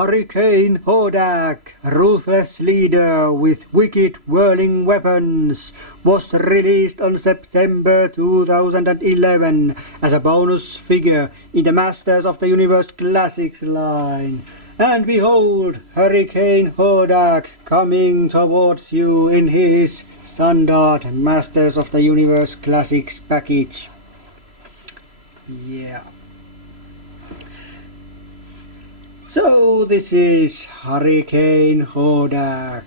Hurricane Hordak, ruthless leader with wicked whirling weapons, was released on September 2011 as a bonus figure in the Masters of the Universe Classics line. And behold, Hurricane Hordak coming towards you in his standard Masters of the Universe Classics package. Yeah. So this is Hurricane Hordak,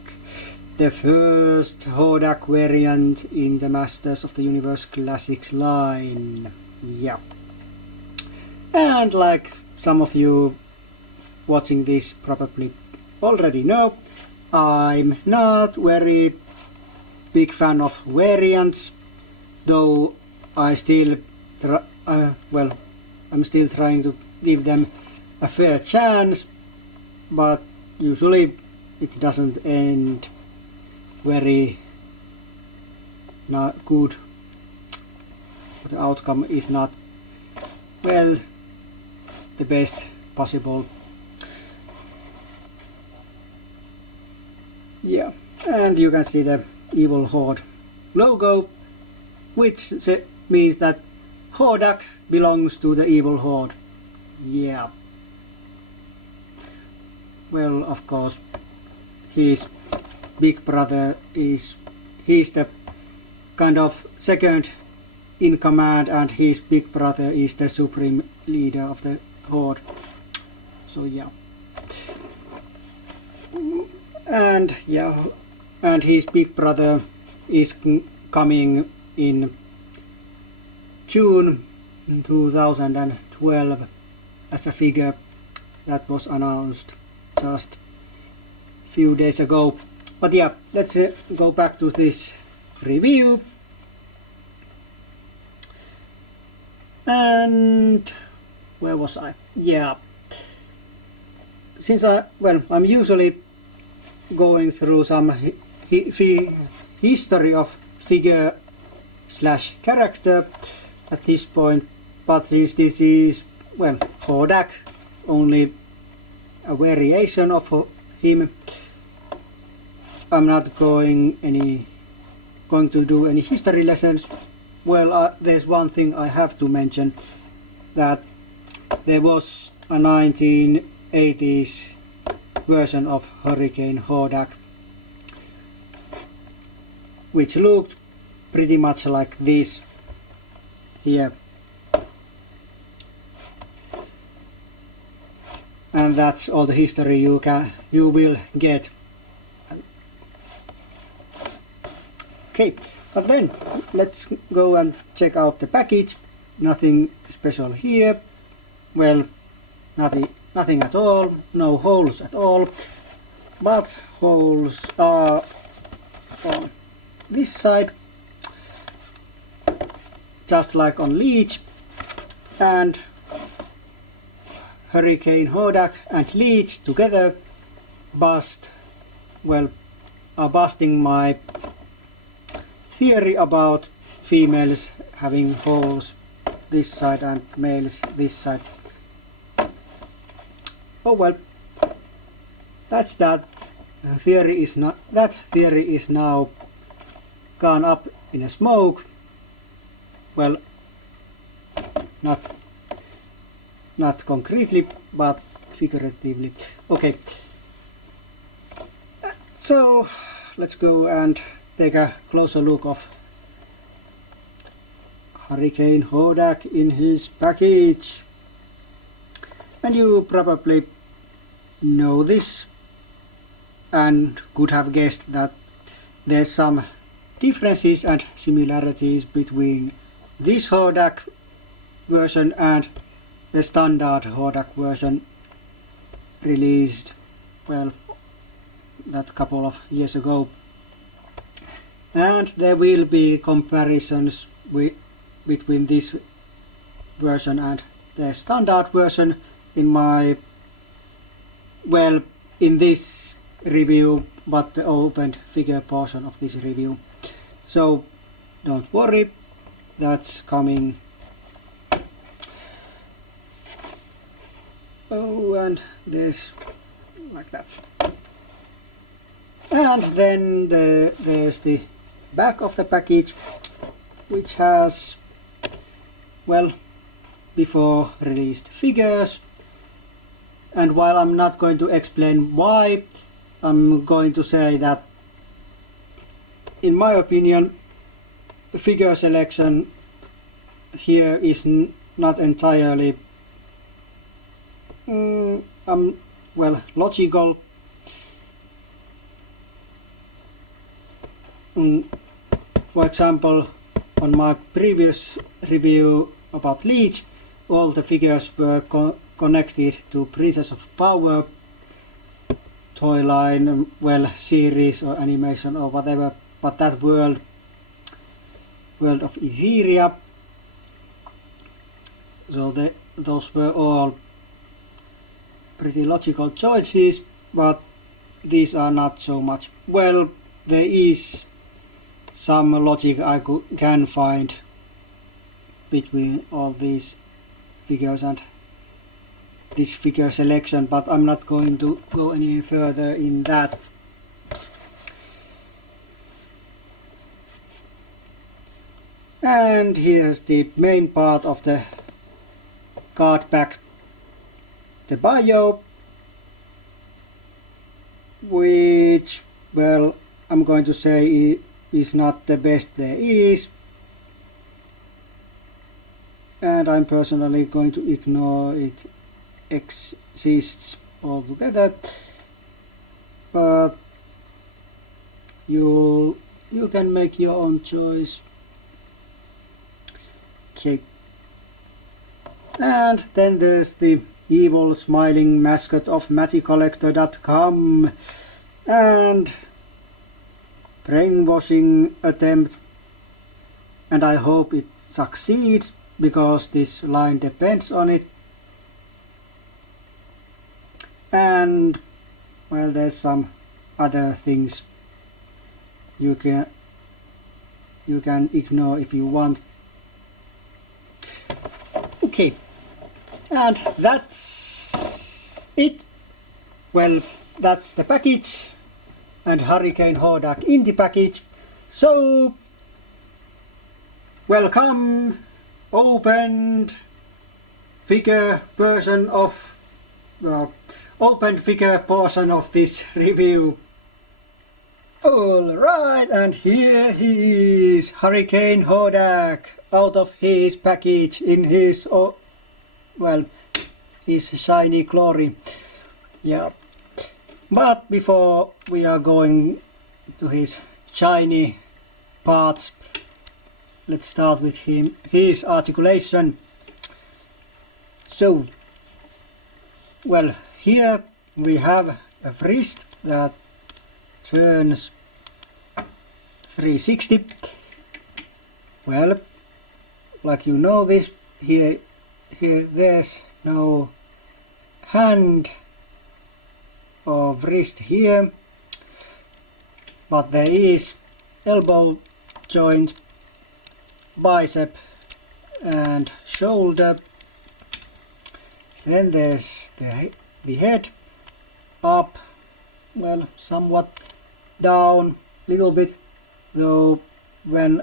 the first Hordak variant in the Masters of the Universe Classics line. Yeah. And like some of you watching this probably already know, I'm not very big fan of variants, though I'm still trying to give them a fair chance, but usually it doesn't end very not good. The outcome is not, well, the best possible. Yeah, and you can see the Evil Horde logo, which means that Hordak belongs to the Evil Horde. Yeah. Well, of course, his big brother he's the kind of second in command, and his big brother is the supreme leader of the Horde. So yeah. And yeah, and his big brother is coming in June 2012 as a figure that was announced just a few days ago. But yeah, let's go back to this review. And where was I? Yeah, since I'm usually going through some history of figure slash character at this point, but since this is, well, Hordak, only a variation of him, I'm not going to do any history lessons. Well, there's one thing I have to mention, that there was a 1980s version of Hurricane Hordak which looked pretty much like this here. And that's all the history you will get. Okay, but then let's go and check out the package. Nothing special here. Well, nothing at all. No holes at all. But holes are on this side, just like on Leech, and Hurricane Hordak and Leech together are busting my theory about females having holes this side and males this side. Oh well, that's that. That theory is now gone up in a smoke. Well, not concretely, but figuratively. Okay, so let's go and take a closer look of Hurricane Hordak in his package. And you probably know this and could have guessed that there's some differences and similarities between this Hordak version and the standard Hordak version released, well, that couple of years ago. And there will be comparisons between this version and the standard version in this review, but the opened figure portion of this review. So don't worry, that's coming. Oh, and there's like that. And then there's the back of the package, which has, well, before released figures. And while I'm not going to explain why, I'm going to say that in my opinion the figure selection here is not entirely well, logical. For example, on my previous review about Leech, all the figures were connected to Princess of Power toy line, well, series or animation or whatever, but that world of Etheria, so those were all pretty logical choices, but these are not so much. Well, there is some logic I can find between all these figures and this figure selection, but I'm not going to go any further in that. And here's the main part of the card pack, the bio, which, well, I'm going to say is not the best there is, and I'm personally going to ignore it exists altogether, but you can make your own choice. Okay. And then there's the evil smiling mascot of MagicCollector.com and brainwashing attempt, and I hope it succeeds because this line depends on it. And, well, there's some other things you can ignore if you want. Okay, and that's it. Well, that's the package, and Hurricane Hordak in the package. So, welcome, opened figure version of, well, opened figure portion of this review. Alright, and here he is, Hurricane Hordak, out of his package in his, well, his shiny glory. Yeah. But before we are going to his shiny parts, let's start with his articulation. So, well, here we have a wrist that turns 360. Well, like you know this, here there's no hand or wrist here, but there is elbow joint, bicep and shoulder. Then there's the head, up, well, somewhat down, little bit, though when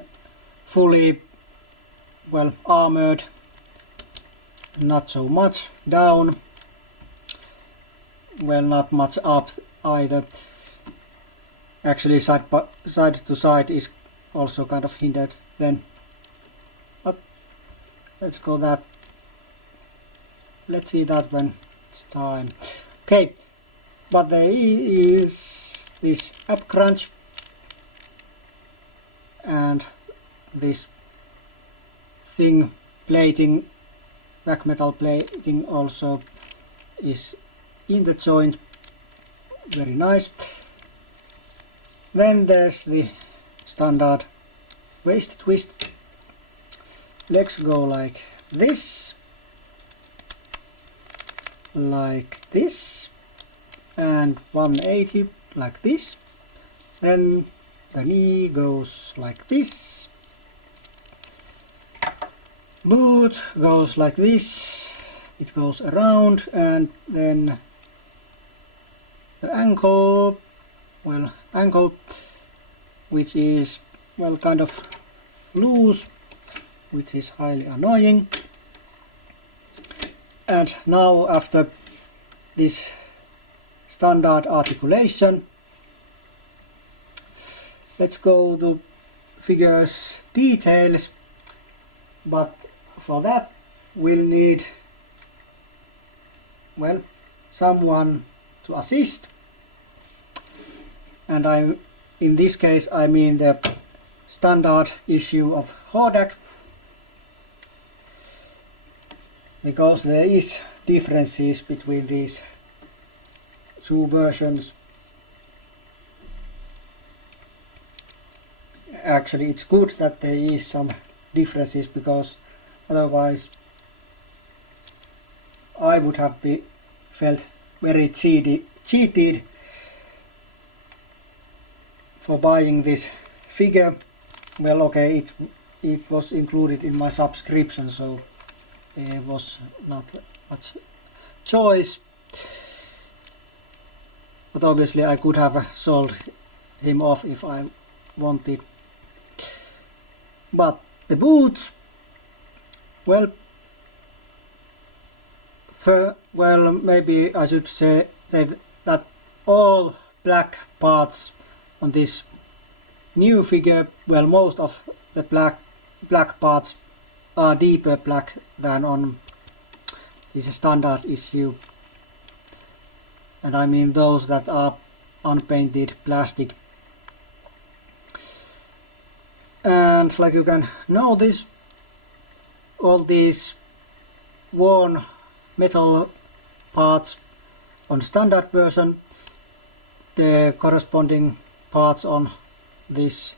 fully, well, armored, not so much down, well, not much up either. Actually, side to side is also kind of hindered then, but let's see that when it's time. Okay, but there is this ab crunch and this thing plating, back metal plating also is in the joint, very nice. Then there's the standard waist twist. Legs go like this, and 180 like this. Then the knee goes like this, boot goes like this, it goes around, and then the ankle, which is kind of loose, which is highly annoying. And now after this standard articulation, let's go to figure's details, but for that we'll need someone to assist, and in this case I mean the standard issue of Hordak, because there is differences between these two versions. Actually, it's good that there is some differences, because otherwise I would have felt very cheated for buying this figure. Well, okay, it was included in my subscription, so there was not much choice. But obviously I could have sold him off if I wanted. But the boots, maybe I should say that all black parts on this new figure, most of the black parts are deeper black than on this standard issue, and I mean those that are unpainted plastic. And like you can notice, all these worn metal parts on standard version, the corresponding parts on this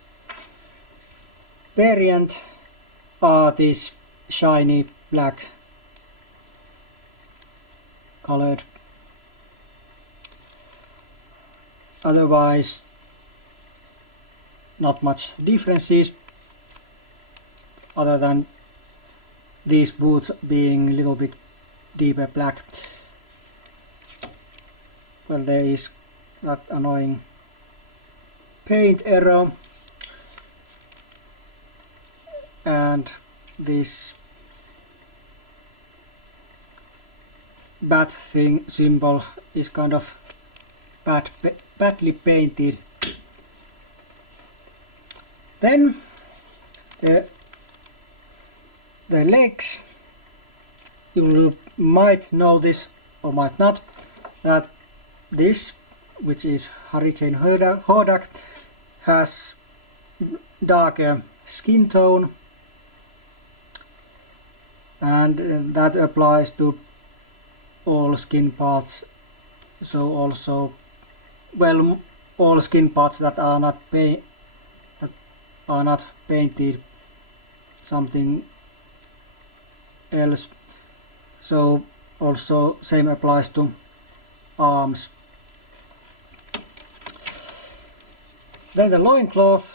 variant are this shiny black colored. Otherwise not much differences, other than these boots being a little bit deeper black. Well, there is that annoying paint error, and this bat thing symbol is kind of badly painted. Then the legs, you might know this or might not, that this, which is Hurricane Hordak, has darker skin tone, and that applies to all skin parts. So also, all skin parts that are not painted something else. So also same applies to arms. Then the loincloth,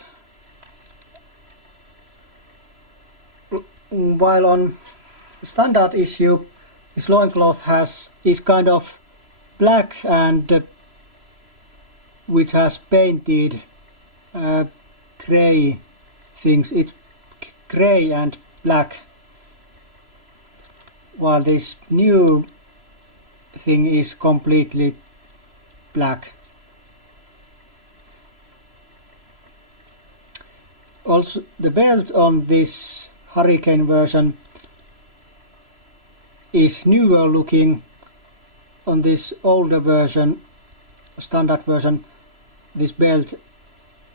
while on standard issue this loincloth is kind of black, and which has painted grey things. It's grey and black, while this new thing is completely black. Also, the belt on this Hurricane version is newer looking. On this older version, standard version, this belt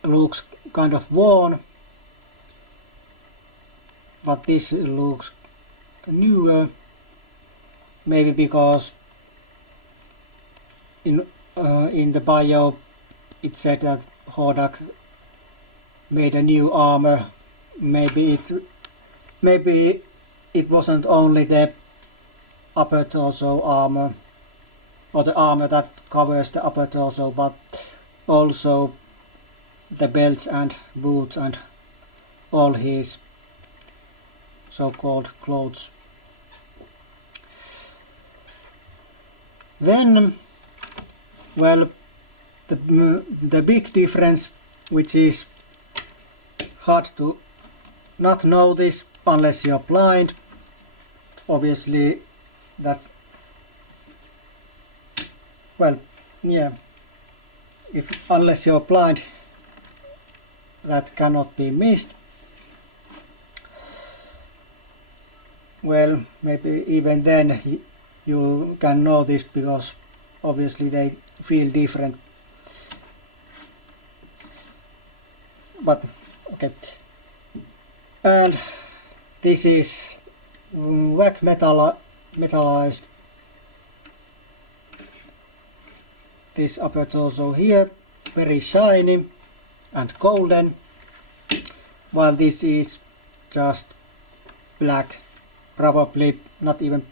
looks kind of worn, but this looks newer, maybe because in the bio it said that Hordak made a new armor. Maybe it wasn't only the upper torso armor, or the armor that covers the upper torso, but also the belts and boots and all his so-called clothes. Then, the big difference, which is hard to not know this unless you're blind, obviously that's, well, yeah, unless you're blind, that cannot be missed. Well, maybe even then you can know this, because obviously they feel different. But okay, and this is wax metallized. This upper torso here, very shiny and golden, while this is just black, probably not even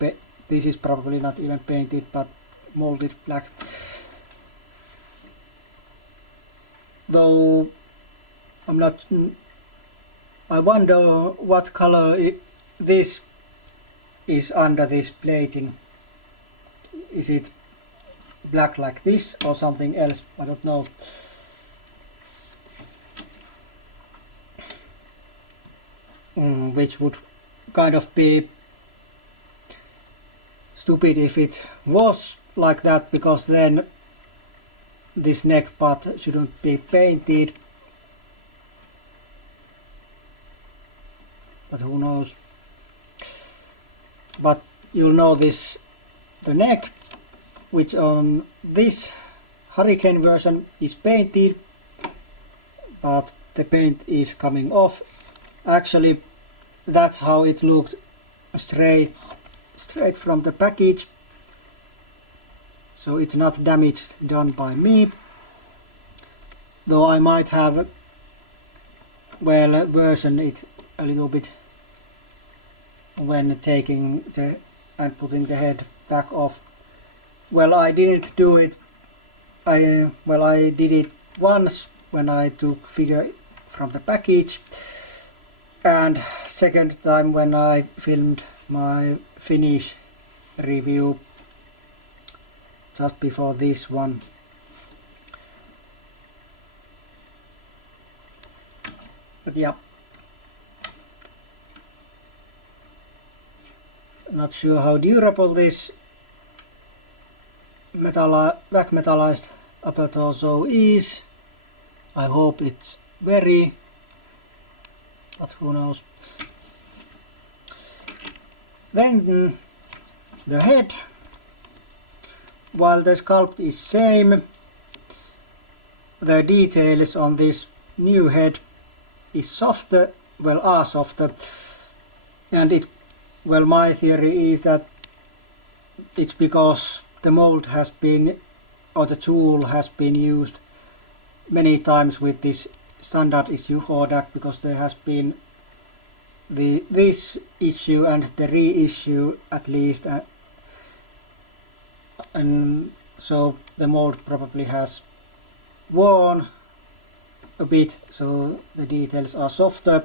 this is probably not even painted, but molded black. Though I wonder what color this is under this plating. Is it black like this or something else? I don't know. Which would kind of be stupid if it was like that, because then this neck part shouldn't be painted. But who knows? But you'll know this, the neck, which on this Hurricane version is painted, but the paint is coming off. Actually, that's how it looked straight from the package, so it's not damage done by me, though I might have, well, versioned it a little bit when taking and putting the head back off. Well, I didn't do it. I did it once when I took figure from the package, and second time when I filmed my finish review just before this one. But yeah, not sure how durable this wax metallized upper torso is. I hope it's very, but who knows. Then the head, while the sculpt is same, the details on this new head is softer, well, are softer, and it, well, my theory is that it's because the mold has been, or the tool has been used many times with this standard issue Hordak, because there has been this issue and the reissue at least, and so the mold probably has worn a bit, so the details are softer.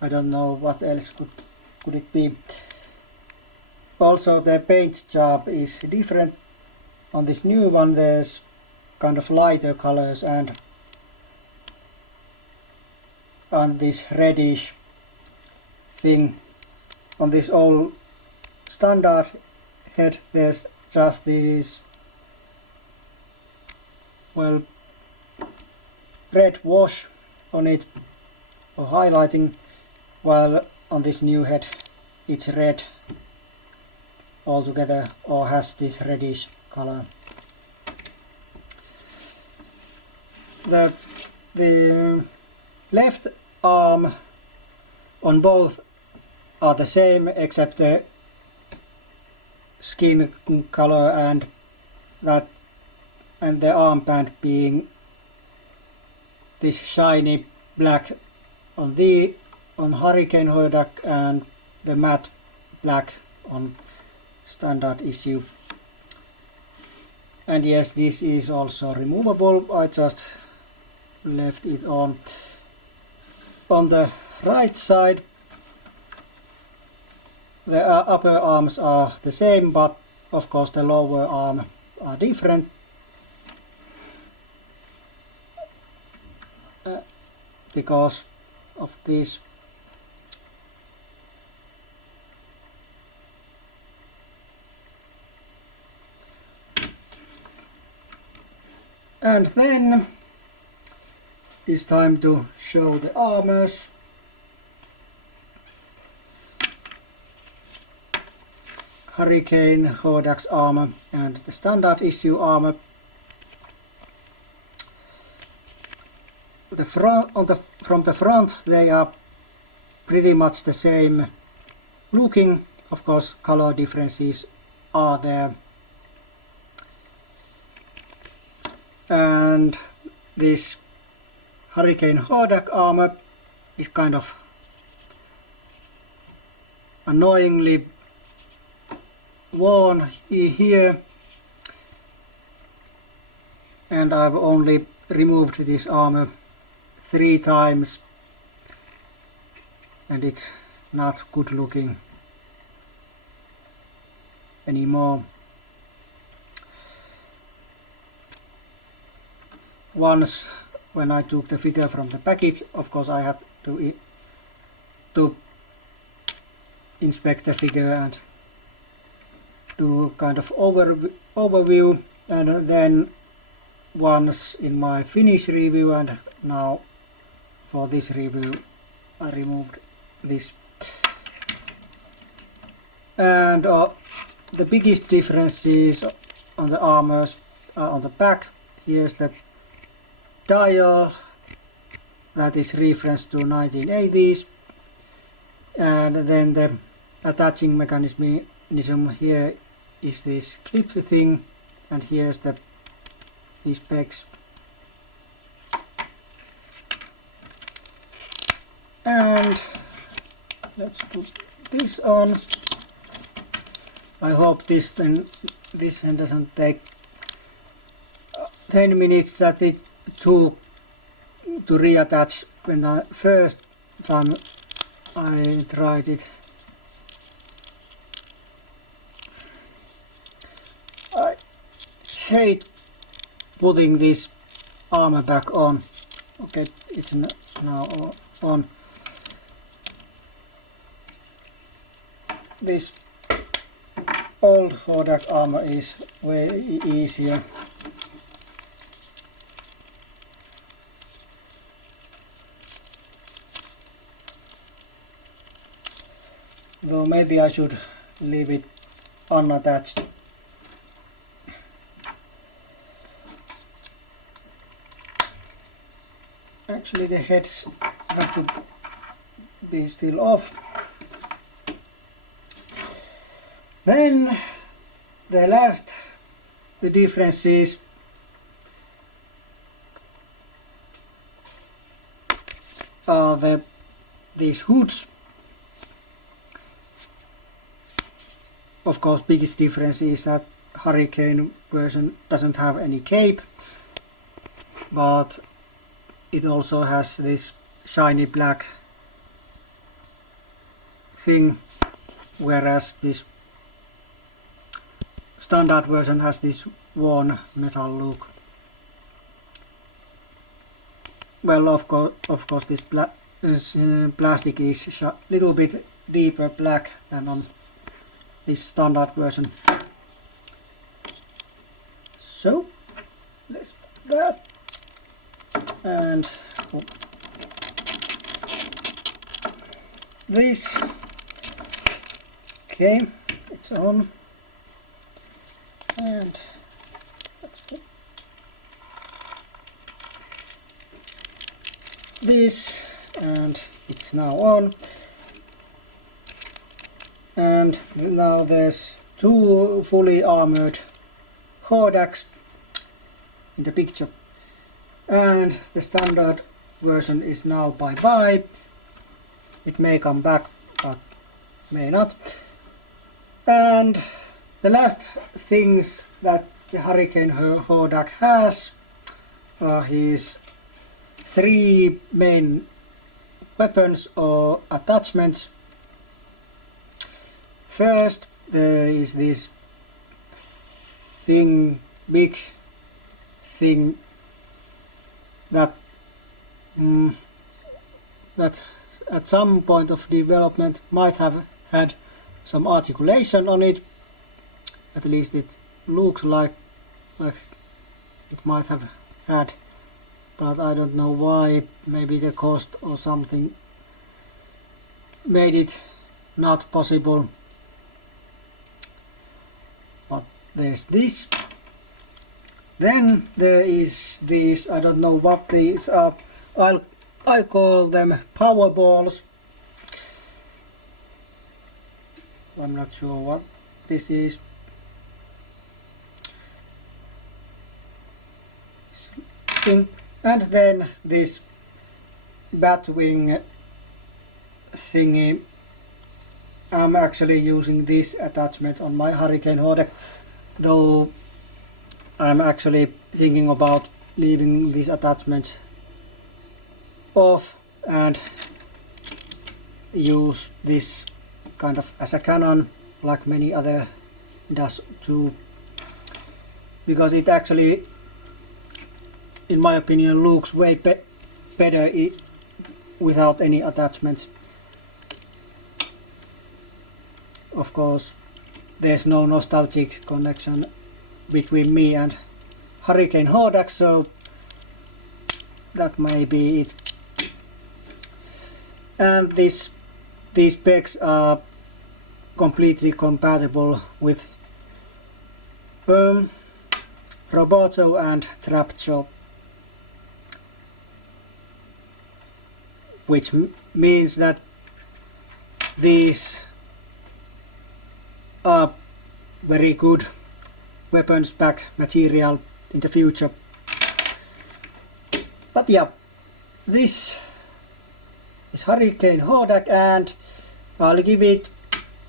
I don't know what else could it be. Also, the paint job is different. On this new one there's kind of lighter colors, and on this reddish thing. On this old standard head there's just this, well, red wash on it for highlighting, while on this new head it's red altogether, or has this reddish color. The left arm on both are the same, except the skin color and the armband being this shiny black on Hurricane Hordak, and the matte black on standard issue. And yes, this is also removable. I just left it on. On the right side, the upper arms are the same, but of course the lower arm are different. because of this. And then it's time to show the armors. Hurricane, Hordak's armor and the standard issue armor. From the front they are pretty much the same looking. Of course, color differences are there. And this Hurricane Hordak armor is kind of annoyingly worn here, and I've only removed this armor 3 times and it's not good looking anymore. Once when I took the figure from the package, of course I have to inspect the figure and do kind of overview, and then once in my finish review, and now for this review I removed this. And the biggest differences on the armors are on the back. Here's the dial that is reference to 1980s, and then the attaching mechanism here is this clip thing, and here's the specs. And let's put this on. I hope this doesn't take 10 minutes that it took to reattach when I first time I tried it. I hate putting this armor back on. Okay, it's now on. This old Hordak armor is way easier. Though maybe I should leave it unattached. Actually the heads have to be still off. Then the differences are these hoods. Of course, biggest difference is that Hurricane version doesn't have any cape, but it also has this shiny black thing, whereas this standard version has this worn metal look. Well, of course this plastic is a little bit deeper black than on this standard version. So let's put that, and this. Okay, it's on, and let's put this, and it's now on. And now there's 2 fully armored Hordaks in the picture, and the standard version is now bye-bye. It may come back, but may not. And the last things that the Hurricane Hordak has are his 3 main weapons or attachments. First, there is this big thing that that at some point of development might have had some articulation on it. At least it looks like it might have had, but I don't know why. Maybe the cost or something made it not possible. But there's this. Then there is these, I don't know what these are. I call them power balls. I'm not sure what this is. And then this batwing thingy. I'm actually using this attachment on my Hurricane Hordak, though I'm actually thinking about leaving these attachments off and use this kind of as a cannon, like many other does too, because it actually, in my opinion, looks way better without any attachments. Of course, there's no nostalgic connection between me and Hurricane Hordak, so that may be it. And these pegs are completely compatible with Roboto and Trapjaw, which means that these are very good weapons pack material in the future. But yeah, this is Hurricane Hordak, and I'll give it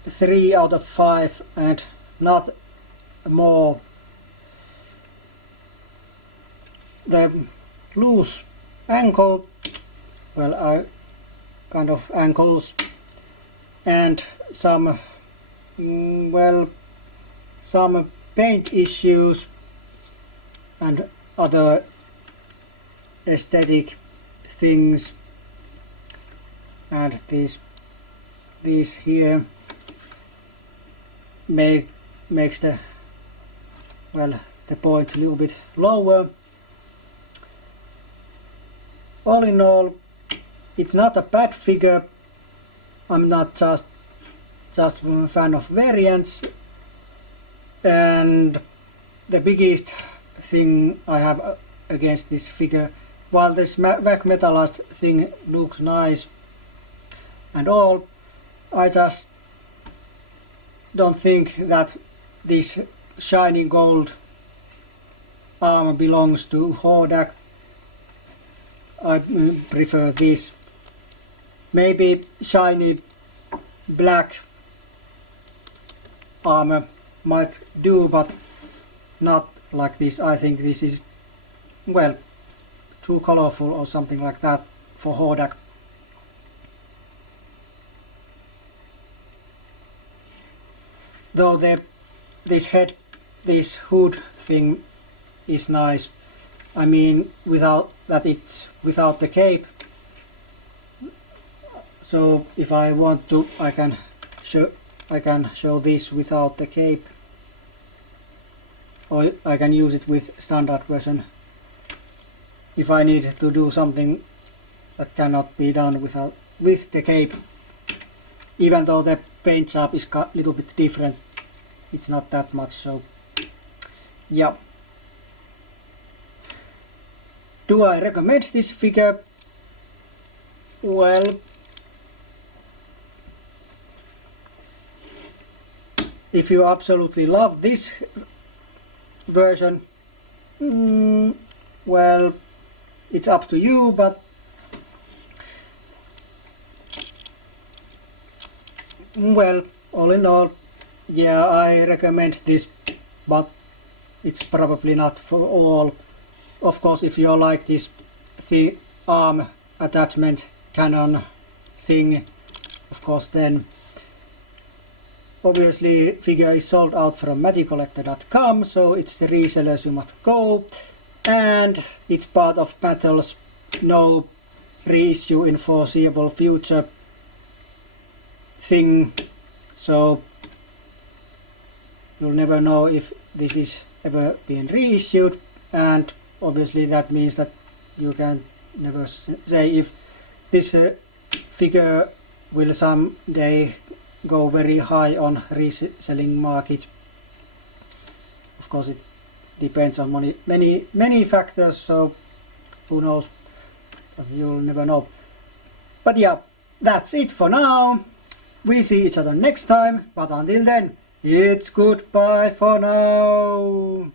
3 out of 5 and not more. The loose ankle, well, kind of ankles, and some some paint issues and other aesthetic things, and these here makes the point a little bit lower. All in all, it's not a bad figure. I'm not just a fan of variants, and the biggest thing I have against this figure, while this vac metallized thing looks nice and all, I just don't think that this shiny gold armor belongs to Hordak. I prefer this. Maybe shiny black armor might do, but not like this. I think this is, well, too colorful or something like that for Hordak. Though this hood thing is nice. I mean, without that, it's without the cape. So if I want to, I can show this without the cape, or I can use it with standard version if I need to do something that cannot be done with the cape. Even though the paint job is a little bit different, it's not that much. So yeah. Do I recommend this figure? Well, if you absolutely love this version, well, it's up to you, but well, all in all, yeah, I recommend this, but it's probably not for all. Of course, if you like this arm attachment cannon thing, of course, then obviously figure is sold out from magiccollector.com, so it's the resellers you must go, and it's part of Battle's no reissue in foreseeable future thing, so you'll never know if this is ever being reissued, and obviously that means that you can never say if this figure will someday go very high on reselling market. Of course it depends on many factors, so who knows, but you'll never know. But yeah, that's it for now. We see each other next time, but until then, it's goodbye for now.